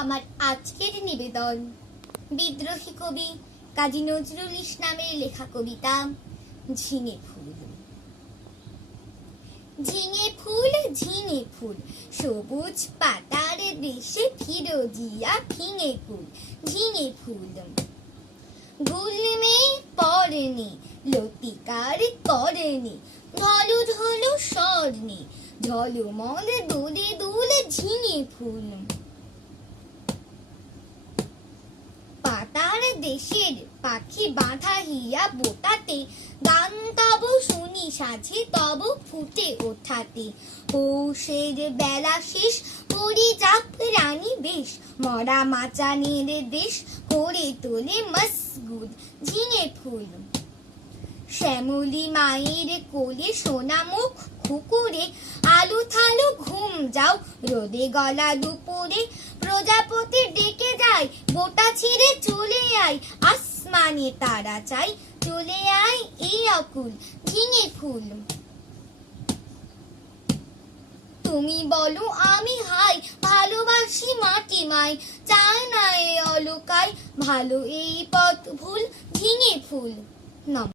আমার আজকের নিবেদন। বিদ্রোহী কবি কাজী নজরুল ইসলামের লেখা কবিতা, ঝিঙে ফুল। ঝিঙে ফুল ঝিঙে ফুল, সবুজ পাতার দেশে ফিরোজিয়া ফিঙে ফুল, ঝিঙে ফুল। গুলমে পড়েনি লতিকার করেনি ধলু ধলু স্বর্ণে, ঝলমল দুলে দুলে ঝিঙে ফুল পাতার দেশের পাখি বাঁধা হিয়া বোটাতে গান তব শুনি সাঝে তব ফুটে ওঠাতে। পৌষের বেলা শেষ করি যাক রানী বেশ। মরা মাচানের দেশ করে তোলে মসগুদ, ঝিঙে ফুল। শ্যামলি মায়ের কোলে সোনা মুখ খুকুরে, আলু থালু ঘুম যাও, রোদে গলা দুপুরে। প্রজাপতি ডেকে যায় বোটা ছিঁড়ে চলে আয় আসমানে তারা চাই, চলে আয় এই অকুল ঝিঙে ফুল। তুমি বলো আমি হাই, ভালোবাসি মাটি মাই, চায় না এ অলকায় ভালো এই পথ ভুল, ভিঙে ফুল। নম।